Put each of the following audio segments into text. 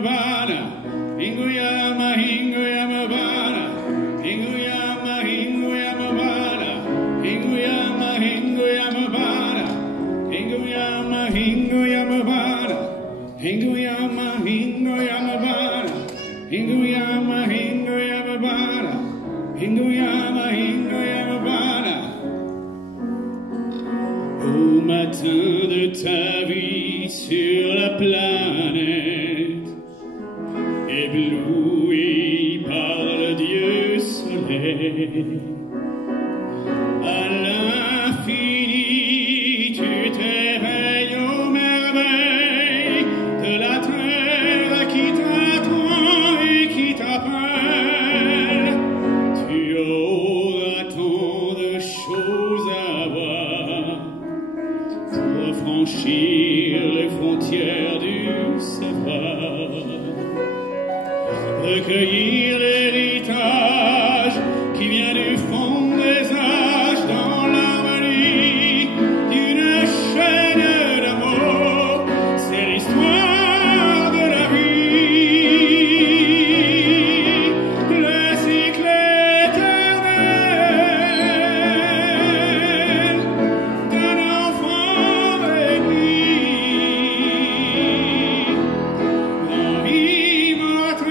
Hinguyamabana, Hinguyama, Hinguyamabana, Hinguyama, Hinguyamabana, Hinguyama, Hinguyamabana, Hinguyama, Hinguyamabana, Hinguyama, Hinguyamabana, Hinguyama, Hinguyamabana, Hinguyama, Hinguyamabana. Au matin de ta vie sur la planète, ébloui par le Dieu soleil, à l'infini tu t'éveilles aux merveilles de la terre qui t'attend et qui t'appelle. Tu auras tant de choses à voir pour franchir les frontières du savoir, recueillir l'héritage qui vient du fond des âges dans l'harmonie d'une chaîne d'amour. C'est l'histoire de la vie, le cycle éternel d'un enfant béni, dans l'immortel.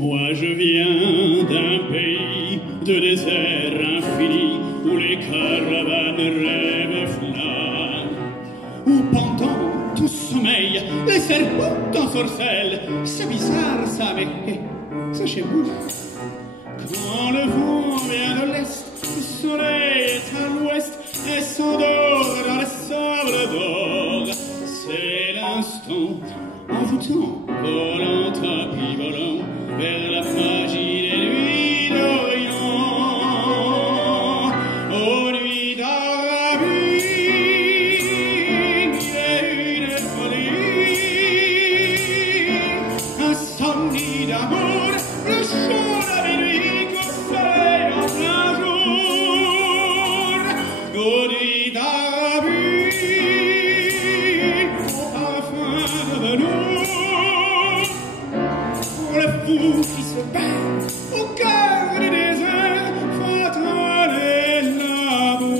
Moi je viens d'un pays de désert infini où les caravanes rêvent et flânent, où pendant tout sommeil les serpents t'ensorcellent. C'est bizarre ça, mais c'est chez vous. Quand le vent vient de l'est, le soleil est à l'ouest et s'endort dans les sables d'or. C'est l'instant envoûtant, volant, tapis volant vers la magie des nuits d'Orient. Aux nuits d'Arabie, il y a une folie, insomnie d'amour, le chaud de minuit qu'au soleil en plein jour. Aux nuits d'Arabie, au parfum de velours, pour le fou qui se bat au cœur du désert, fatal est l'amour.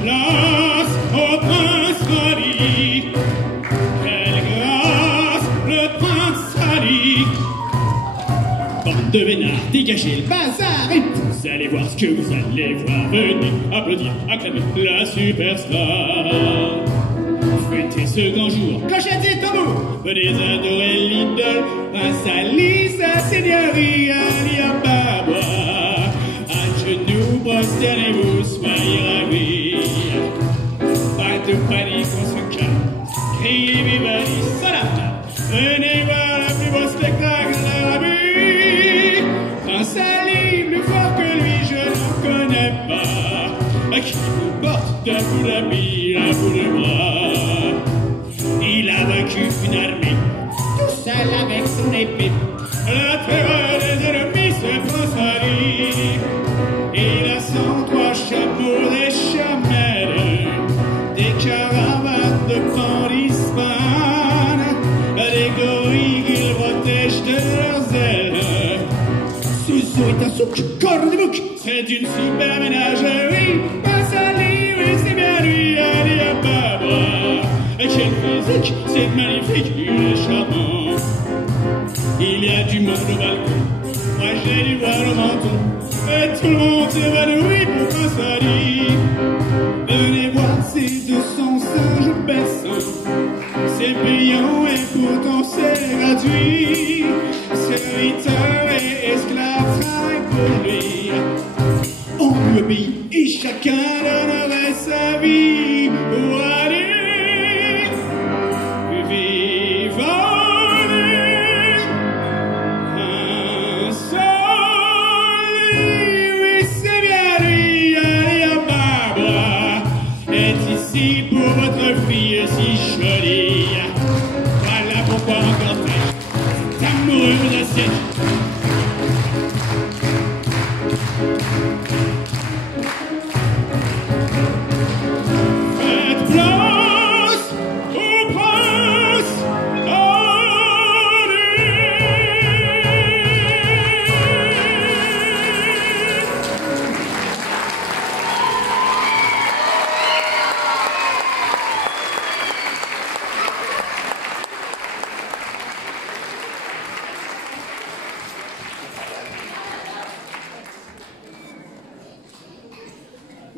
Place au prince Ali, quelle grâce le prince Ali. Bande de vénards, dégagez le bazar et vous allez voir ce que vous allez voir. Venez applaudir, acclamer la superstar. Fêtez ce grand jour, clochette et tambour. Venez adorer l'idole, prince Ali, sa seigneurie Ali Ababa. À genoux, prosternez-vous, soyez ravis. Pas de panique, on se calme. Criez viva Salam. Venez voir le plus beau spectacle de l'Arabie. Prince Ali, plus fort que lui, je n'en connais pas. Qui vous porte d'un bout d'habit, un bout de bras. Il a vaincu une armée, tout seul avec son épée. La terreur des ennemis, c'est Prince Ali. Il a 103 chameaux, des chamelles, des caravanes de pandispanes, des gorilles qu'il protège de leurs ailes. Suzo est un souk, corne-bouc, c'est une super ménagerie. Prince Ali, oui, c'est bien lui, Ali Ababa. Et quel physique, c'est magnifique, il est charmant. Il y a du monde au balcon, moi j'ai du voile au menton. Et tout le monde s'évanouit pour Prince Ali. Venez voir ces 200 singes baissants. C'est payant et pourtant c'est gratuit. Serviteurs et esclaves travaillent pour lui. On lui obéit et chacun donnerait sa vie pour Ali. Pour votre fille si jolie, voilà pourquoi encore très amoureux vous assiette.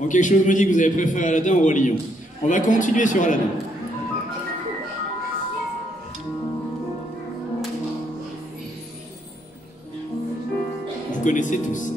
Bon, quelque chose me dit que vous avez préféré Aladdin au Roi Lion. On va continuer sur Aladdin. Vous connaissez tous.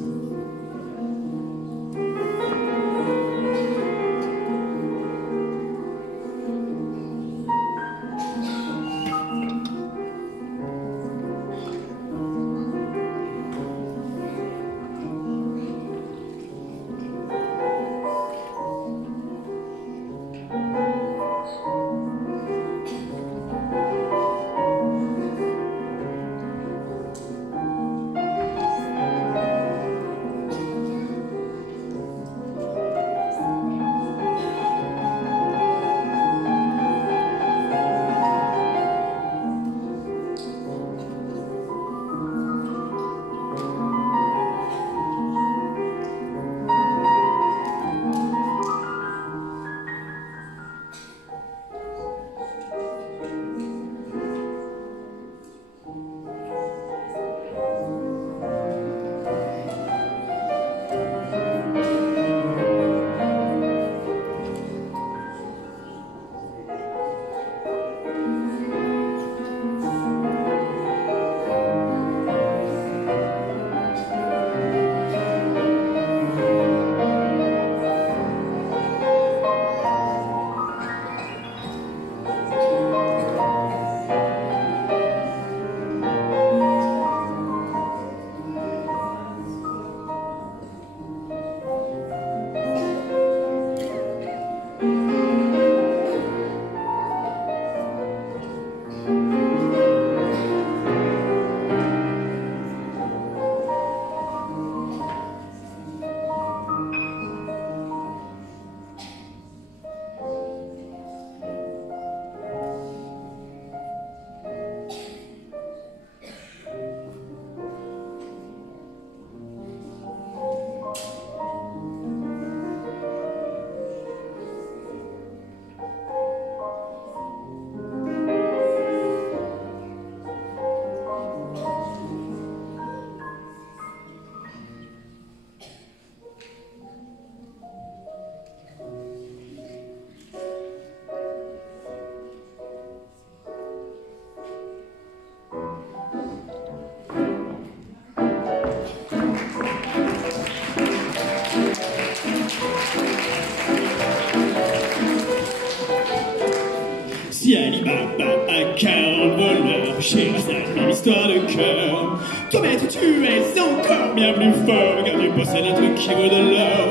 Si Ali Baba a 40 voleurs, Scheherazade une histoire de cœur. Ton maître, tu es encore bien plus fort, car tu possèdes un truc qui vaut de l'or.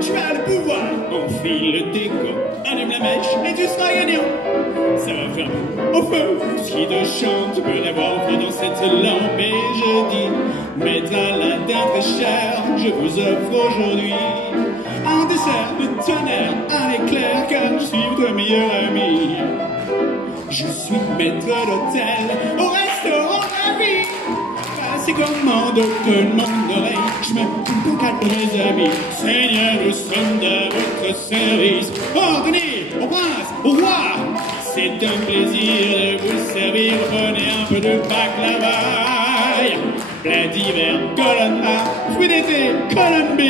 Tu as le pouvoir, enfile le décor, allume la mèche et tu seras gagnant. Ça va faire au feu, tout ce qui te chante, tu peux l'avoir vu dans cette lampe. Et je dis, maître Aladdin très cher, je vous offre aujourd'hui un dessert de tonnerre, un éclair, car je suis votre meilleur ami. Je suis maître d'hôtel au restaurant de la vie. Passez commande au demande d'oreille, je mets tout au cadre de mes amis. Seigneur, nous sommes à votre service. Ordonnez au prince, au roi, c'est un plaisir de vous servir. Prenez un peu de baklava, plat d'hiver, colonne A, fruits d'été, colonne B.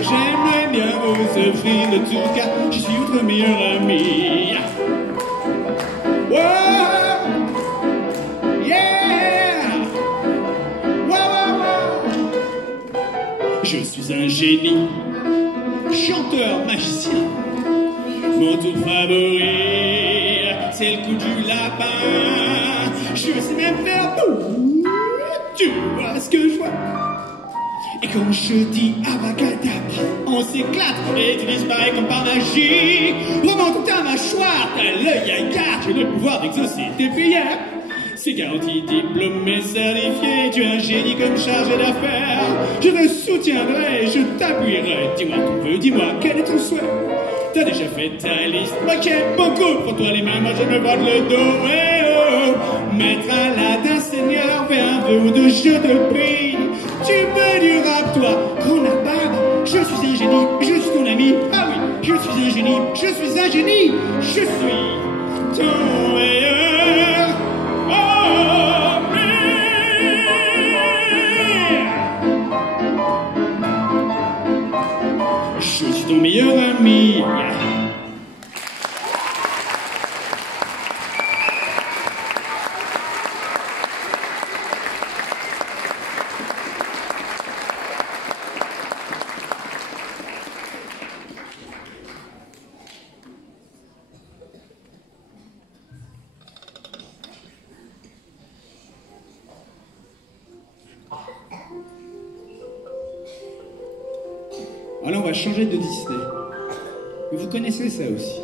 J'aimerais bien vous offrir le tout, car je suis votre meilleur ami. Wow, yeah, wow, wow, wow. Je suis un génie, chanteur, magicien. Mon tour favori, c'est le coup du lapin. Je sais même faire tout. Tu vois ce que je vois? Et quand je dis abracadabra, on s'éclate et tu disparais comme par magie. Vraiment toute ta mâchoire, t'as l'œil à garde, j'ai le pouvoir d'exaucer tes prières. C'est garanti, diplômé, certifié, tu es un génie comme chargé d'affaires. Je te soutiendrai, je t'appuierai. Dis-moi ton vœu, dis-moi quel est ton souhait. T'as déjà fait ta liste, ok, beaucoup. Prends-toi les mains, moi je me frotte le dos. Eh oh, maître Aladdin, Seigneur, fais un vœu ou deux, je te prie. Tu peux du rap, toi, grand nabab. Je suis un génie, je suis ton ami. Ah oui, je suis un génie, je suis un génie. Je suis ton meilleur ami. Je suis ton meilleur ami. Alors on va changer de Disney. Mais vous connaissez ça aussi.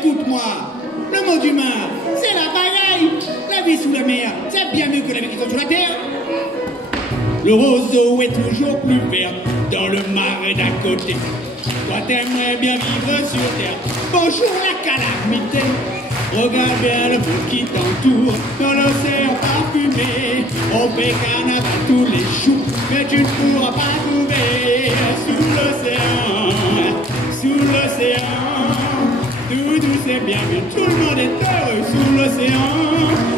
Écoute-moi, le mot d'humain, c'est la bagaille. La vie sous la mer, c'est bien mieux que la vie qui sont sur la terre. Le roseau est toujours plus vert dans le marais d'à côté. Toi t'aimerais bien vivre sur terre. Bonjour la calamité. Regarde bien le monde qui t'entoure dans l'océan parfumé. On fait carnaval tous les jours, mais tu ne pourras pas trouver sous l'océan. Tout c'est bien, mais tout le monde est heureux sous l'océan.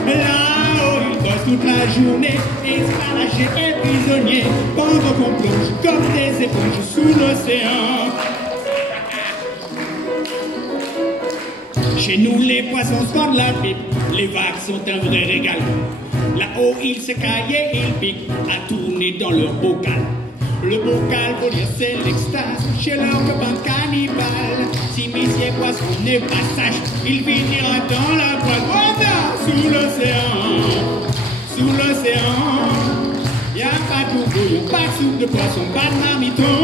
Là-haut, ils bossent toute la journée, esclavagés et prisonniers, pendant qu'on plonge comme des éponges sous l'océan. Chez nous, les poissons se vendent la pipe, les vagues sont un vrai régal. Là-haut, ils s'écaillent et ils piquent à tourner dans leur bocal. Le bocal, pour dire, c'est l'extase chez leur copain cannibale. Si Monsieur Poisson n'est pas sage, il finira dans la boîte. Voilà, sous l'océan, y'a pas de bouillon, pas de soupe de poisson, pas de marmiton.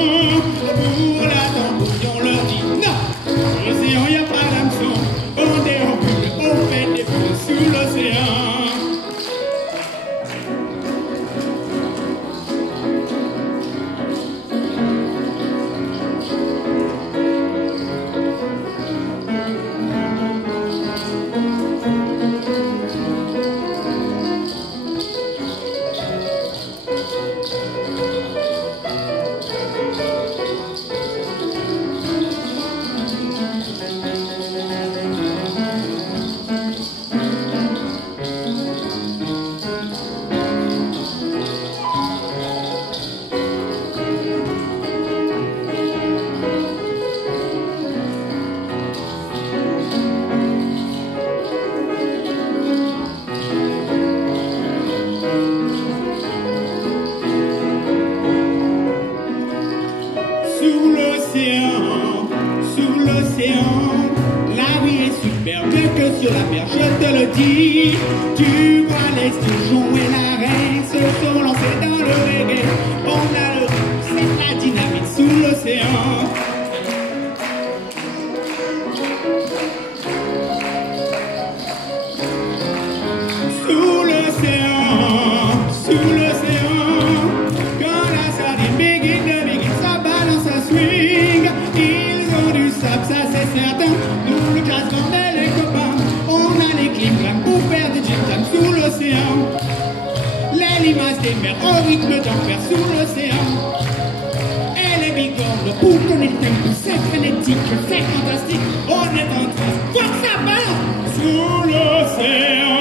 Pour la tambouille, on leur dit non, sous l'océan, y'a pas d'hameçon. On déambule, on fait des ponts sous l'océan. limaces des mers au rythme d'enfer sous l'océan. Et les bigornes, pour donner le tempo, c'est frénétique, c'est fantastique. On est en train de voir ça balance sous l'océan.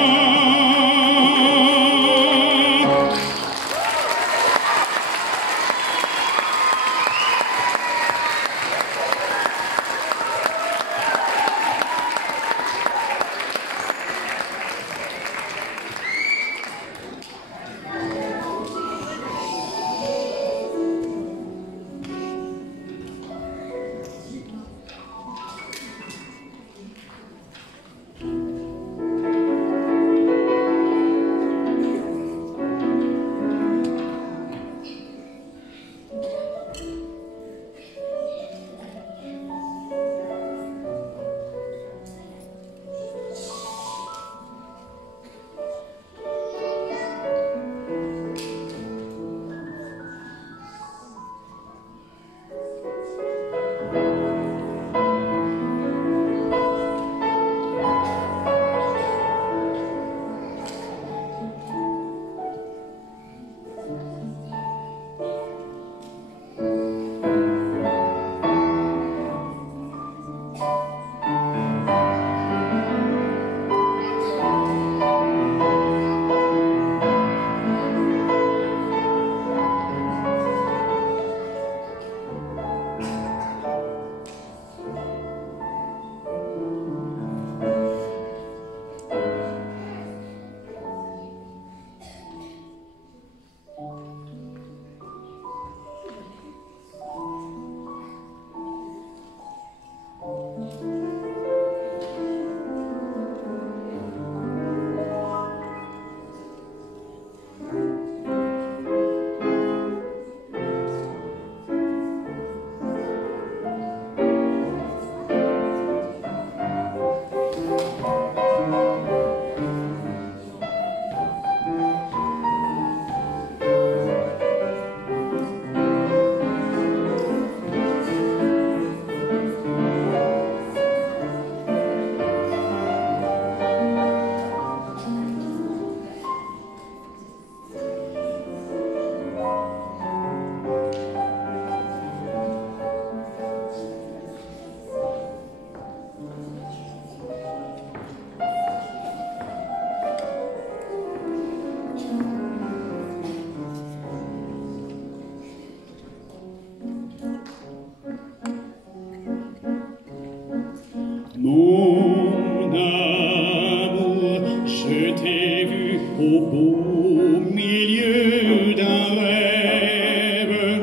Mon amour, je t'ai vu au beau milieu d'un rêve.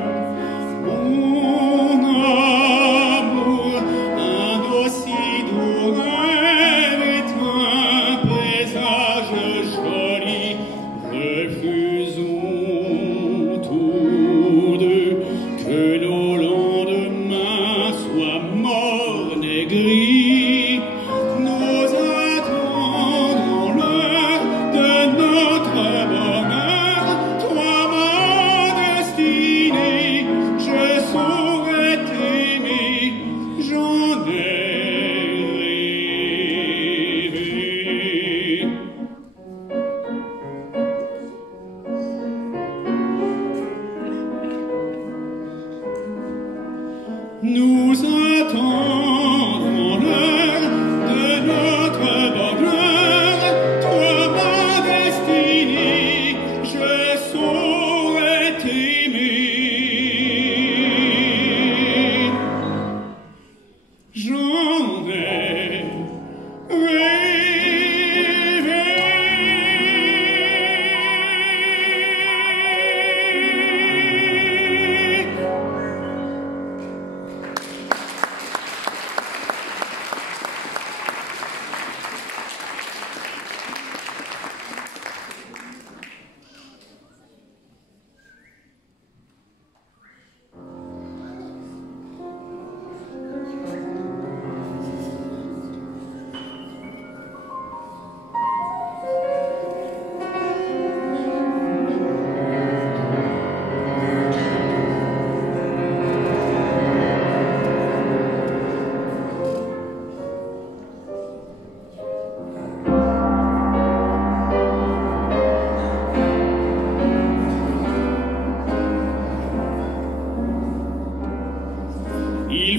Mon amour, un aussi doux rêve est un présage joli. Refusons tous deux que nos lendemains soient mornes et gris. Nous attendons l'heure de notre bonheur, toi ma destinée, je saurais t'aimer. J'en ai rêvé.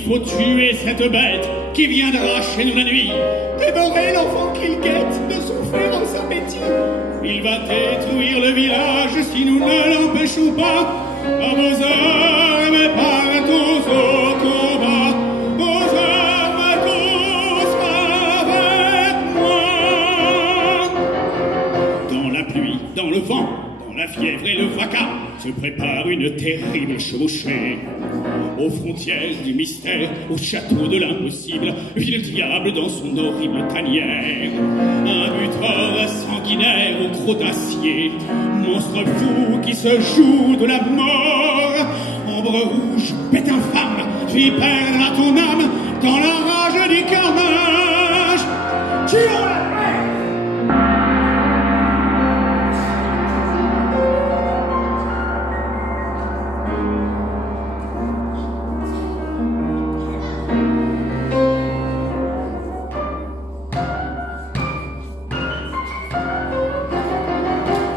faut tuer cette bête qui viendra chez nous la nuit. Dévorer l'enfant qu'il guette de son féroce appétit. Il va détruire le village si nous ne l'empêchons pas. À vos armes, partons au combat. Aux armes, tous avec moi. Dans la pluie, dans le vent, dans la fièvre et le fracas, se prépare une terrible chevauchée. Aux frontières du mystère, au château de l'impossible, vit le diable dans son horrible tanière. Un buteur sanguinaire au croc d'acier, monstre fou qui se joue de la mort. Ombre rouge, bête infâme, tu perdras ton âme dans la rage du carnage. Tuons-la!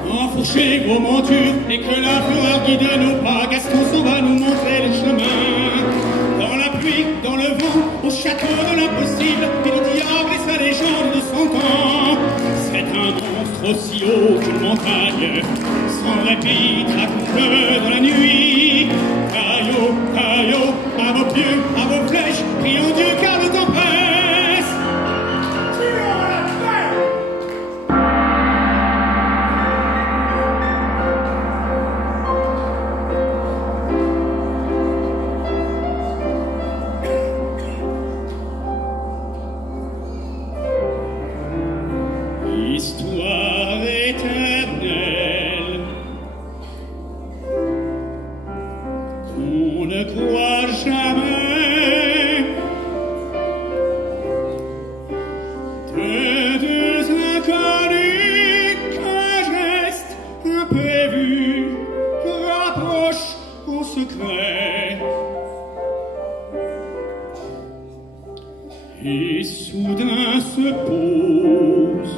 Enfourchez vos montures et que la fureur guide nos pas. Gaston s'en va nous montrer le chemin. Dans la pluie, dans le vent, au château de l'impossible, et le diable et sa légende de 100 ans. C'est un monstre aussi haut qu'une montagne, sans répit, traque dans la nuit. Caillot, caillot, à vos pieux, à vos flèches, prions Dieu car le temps presse. Tuons la paix! Histoire éternelle qu'on ne croit jamais de deux inconnus qu'un geste imprévu rapproche au secret et soudain se pose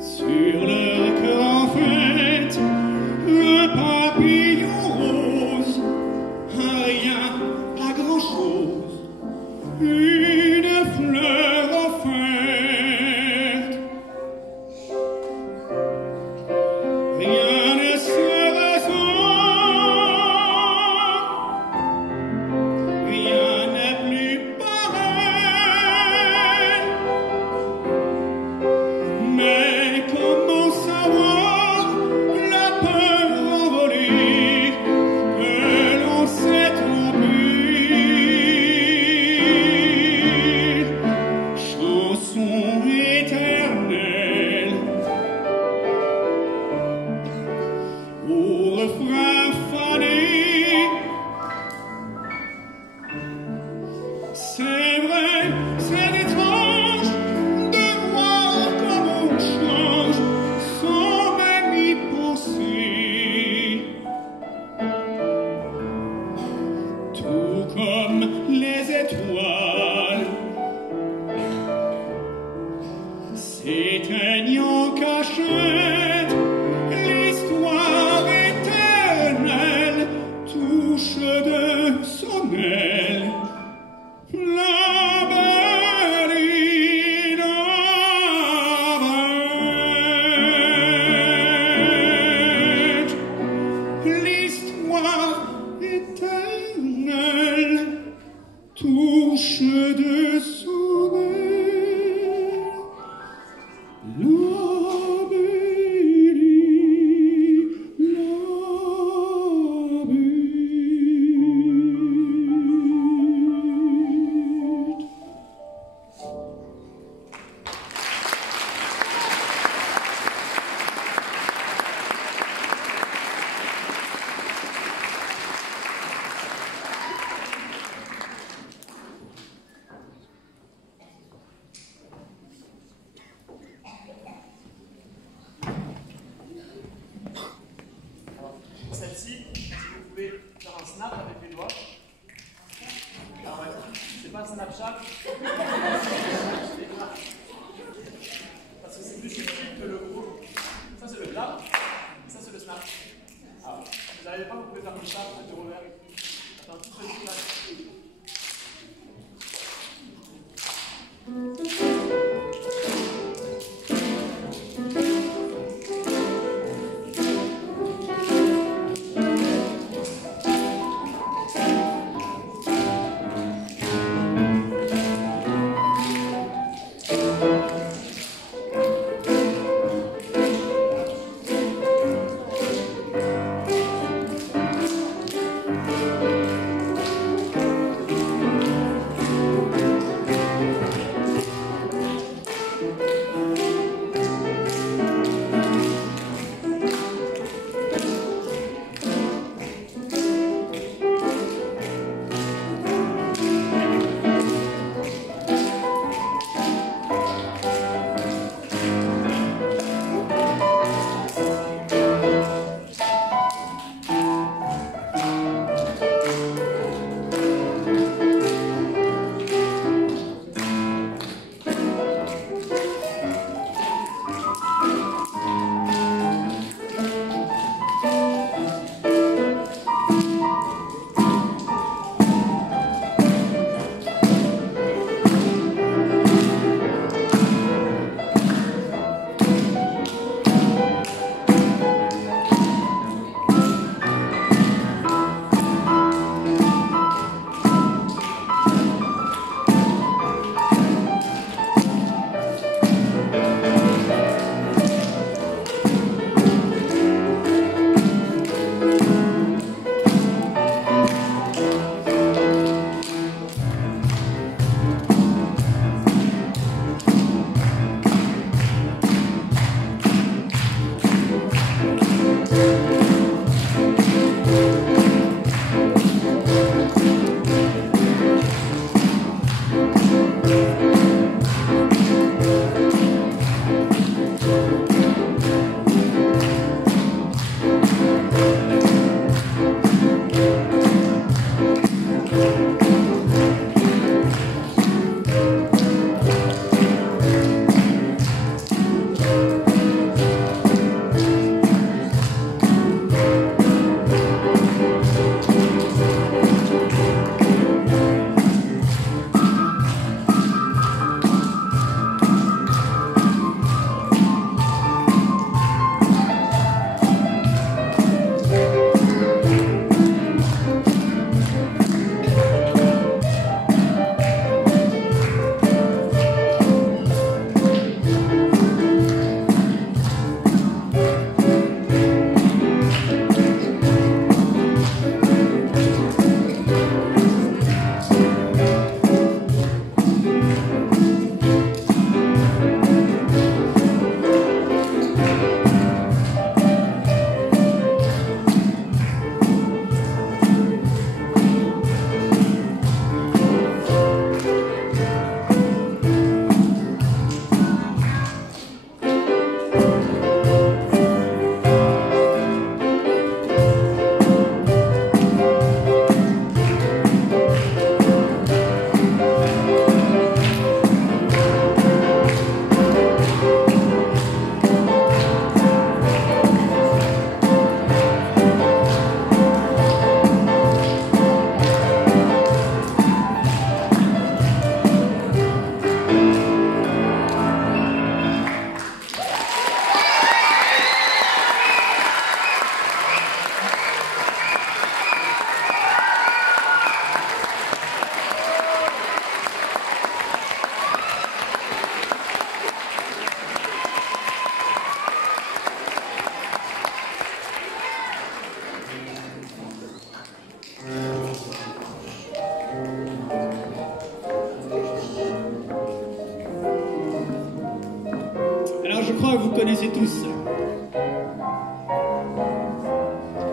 sur leur cœur en fête, un papillon rose, un rien, pas grand-chose, une fleur offerte. Rien ne se ressent, rien n'est plus pareil. Mais comment savoir la peur envolée que l'on s'est trompé? Chanson éternelle au refrain fané. C'est vrai, c'est étrange de voir comme on change sans même y penser. Tout comme les étoiles s'éteignent en cachette, l'histoire éternelle touche de son aile la belle Inavette. L'histoire éternelle touche de son aile la belle Inavette. Celle-ci, si vous pouvez faire un snap avec les doigts. Alors, c'est pas un Snapchat. Parce que c'est plus utile que le gros. Ça, c'est le clap. Ça, c'est le snap. Alors, vous n'arrivez pas, vous pouvez faire comme ça, avec le revers. Attends,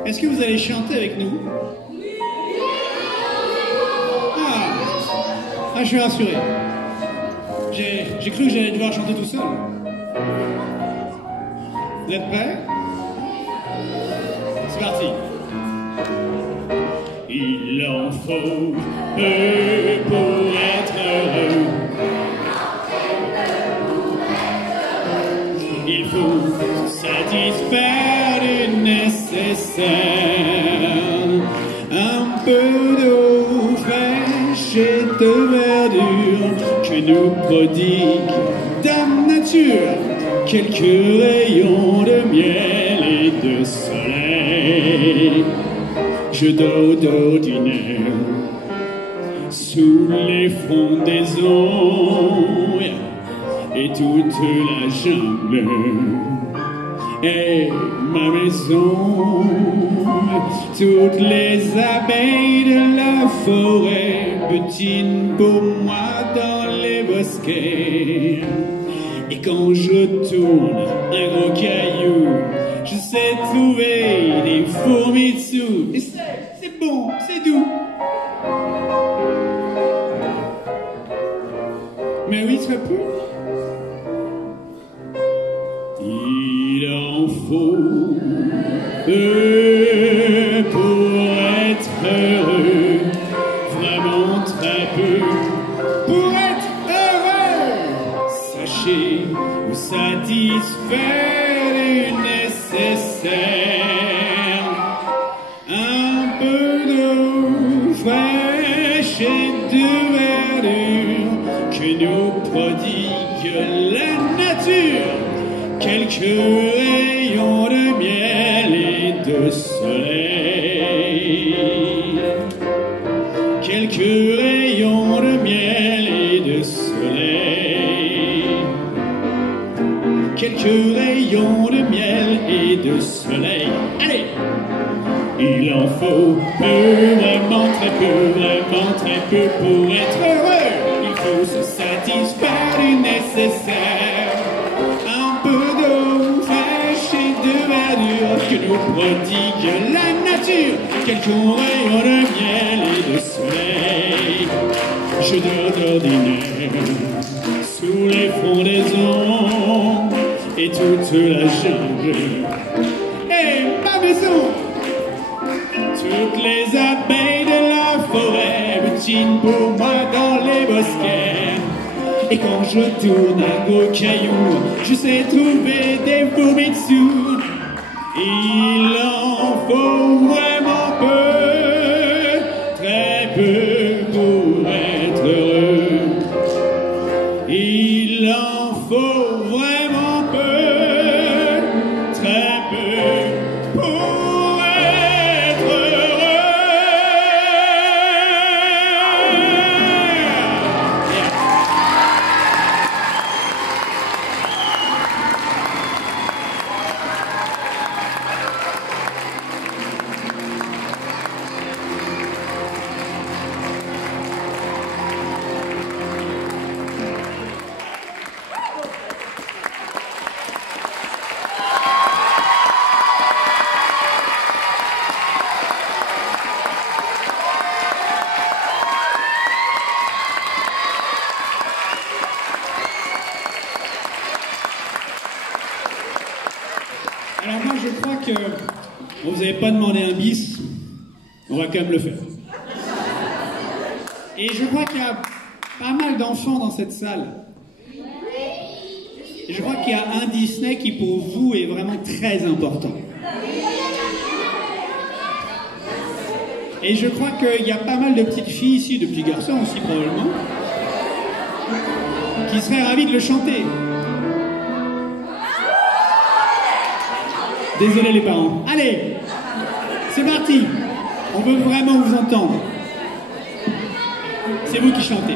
Est-ce que vous allez chanter avec nous? Ah, je suis rassuré. J'ai cru que j'allais devoir chanter tout seul. Vous êtes prêts? C'est parti. Il en faut peu pour être heureux. Il faut se satisfaire du nécessaire. Un peu d'eau fraîche et de verdure que nous prodigue Dame Nature. Quelques rayons de miel et de soleil. Je dors d'ordinaire sous les frondaisons et toute la jungle est ma maison. Toutes les abeilles de la forêt butinent pour moi dans les bosquets. Et quand je tourne un gros caillou, je sais trouver des fourmis dessous. Et c'est bon, c'est doux. Mais oui, très peu. Il en faut peu pour être heureux, vraiment très peu pour être heureux. Sachez vous satisfaire du nécessaire. Un peu d'eau fraîche et de verdure que nous prodigue la nature. Quelques rayons de miel et de soleil. Quelques rayons de miel et de soleil. Quelques rayons de miel et de soleil. Allez! Il en faut peu, vraiment très peu pour être heureux. Il faut se satisfaire du nécessaire. Un peu d'eau fraîche et de verdure que nous prodigue la nature. Quelques rayons de miel et de soleil. Je dors d'ordinaire sous les frondaisons et toute la jungle est ma maison. Toutes les abeilles de la forêt butinent pour moi dans les bosquets. Et quand je tourne un gros caillou, je sais trouver des fourmis dessous. Il en faut vraiment peu, très peu pour être heureux. Il en faut vraiment peu, très peu pour être heureux. Alors moi je crois que vous n'avez pas demandé un bis, on va quand même le faire. Et je crois qu'il y a pas mal d'enfants dans cette salle. Et je crois qu'il y a un Disney qui pour vous est vraiment très important. Et je crois qu'il y a pas mal de petites filles ici, de petits garçons aussi probablement, qui seraient ravis de le chanter. Désolé les parents. Allez, c'est parti. On veut vraiment vous entendre. C'est vous qui chantez.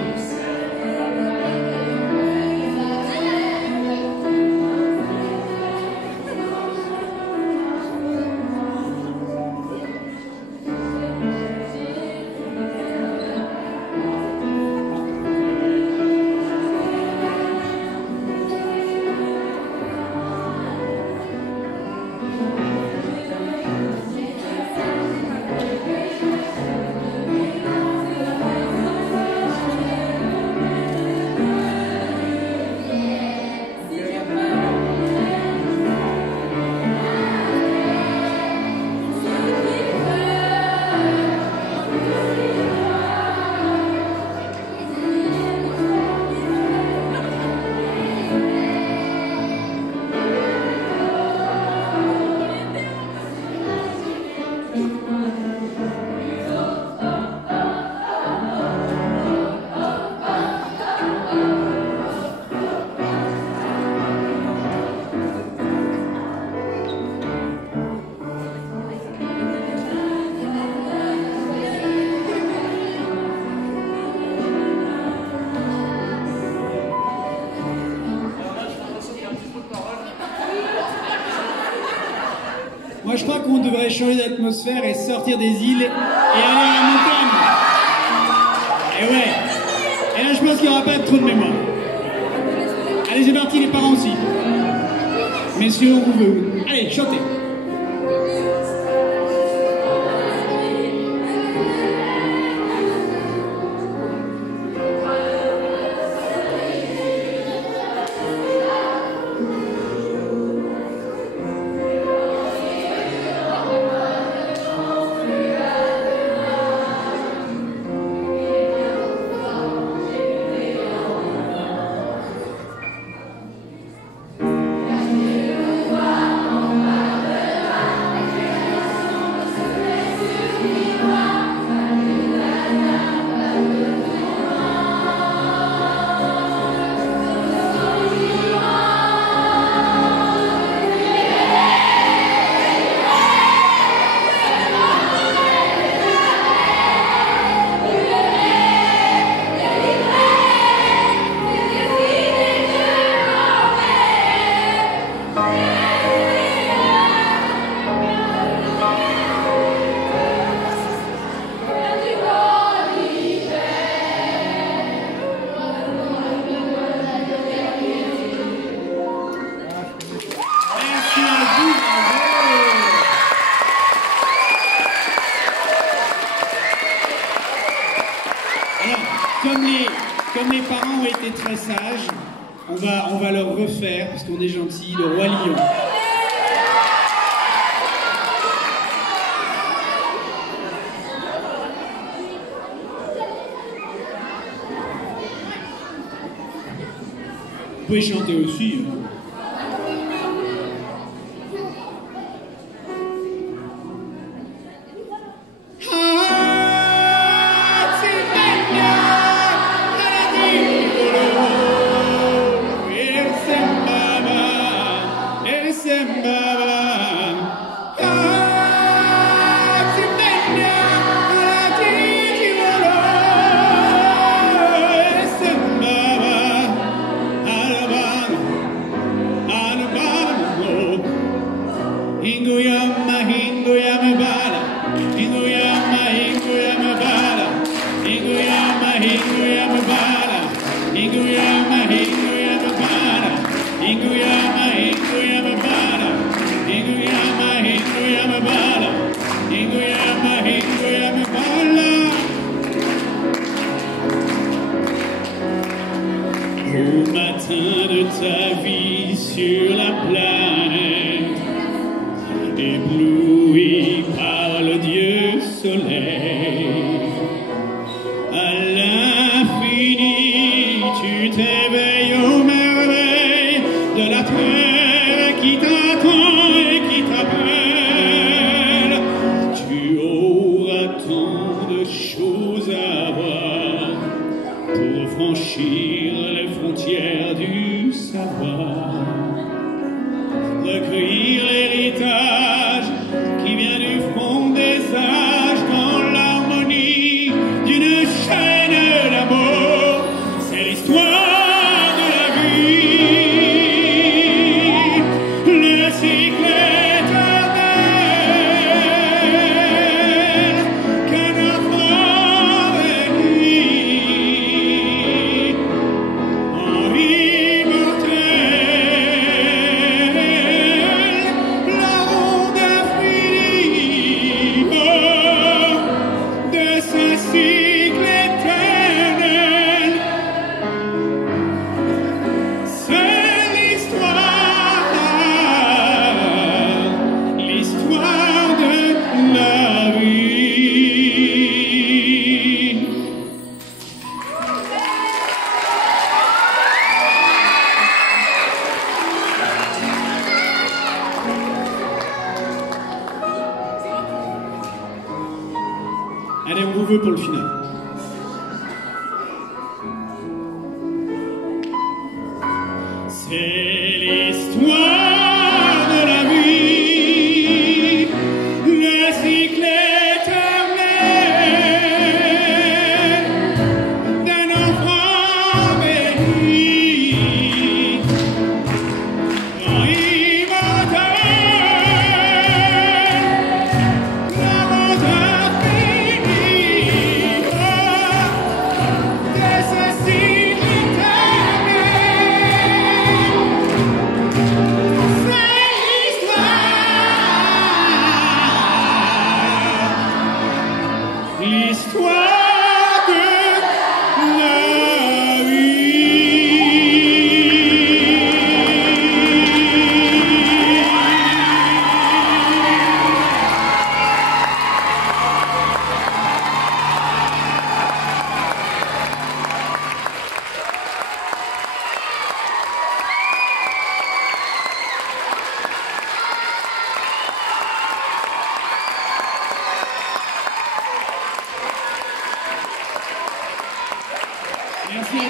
Moi, je crois qu'on devrait changer d'atmosphère et sortir des îles et aller à la montagne. Et ouais. Et là, je pense qu'il n'y aura pas trop de mémoire. Allez, c'est parti, les parents aussi. Messieurs, on vous veut. Allez, chantez. Comme les parents ont été très sages, on va leur refaire, parce qu'on est gentils, le Roi Lion. Vous pouvez chanter aussi. Au matin de ta vie sur la planète, ébloui par le Dieu soleil, à l'infini tu t'éveilles aux merveilles de la terre qui t'attend et qui t'appelle. Tu auras tant de choses à voir pour franchir les frontières du savoir, recueillir l'héritage qui vient du fond des âges dans l'harmonie d'une chaîne d'amour. C'est l'histoire de la vie, le cycle éternel qu'un enfant bénit en immortel, la ronde infinie de ce cycle éternel. C'est l'histoire de la vie. Allez, on vous veut pour le final. C'est l'histoire de la vie, le cycle éternel d'un enfant béni, immortel,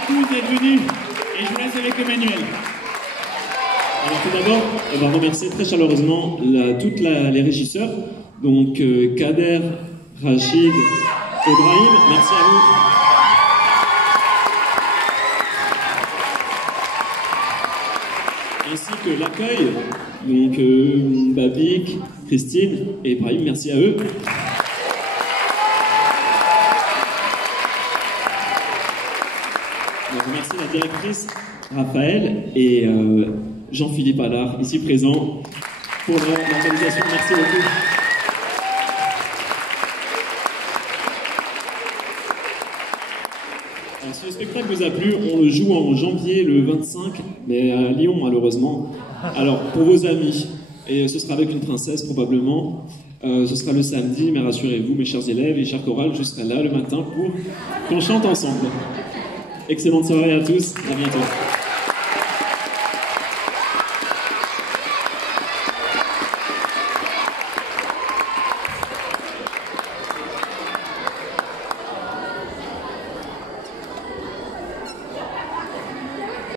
tous d'être venus. Et je vous laisse avec Emmanuel. Alors tout d'abord, on va remercier très chaleureusement les régisseurs, donc Kader, Rachid, Ibrahim, merci à vous. Ainsi que l'accueil, donc Babik, Christine et Ibrahim, merci à eux. Je remercie la directrice Raphaël et Jean-Philippe Allard, ici présent, pour l'organisation. Merci beaucoup. Alors, si le spectacle vous a plu, on le joue en janvier le 25, mais à Lyon malheureusement. Alors, pour vos amis, et ce sera avec une princesse probablement, ce sera le samedi, mais rassurez-vous, mes chers élèves et chers chorales, je serai là le matin pour qu'on chante ensemble. Excellente soirée à tous, à bientôt.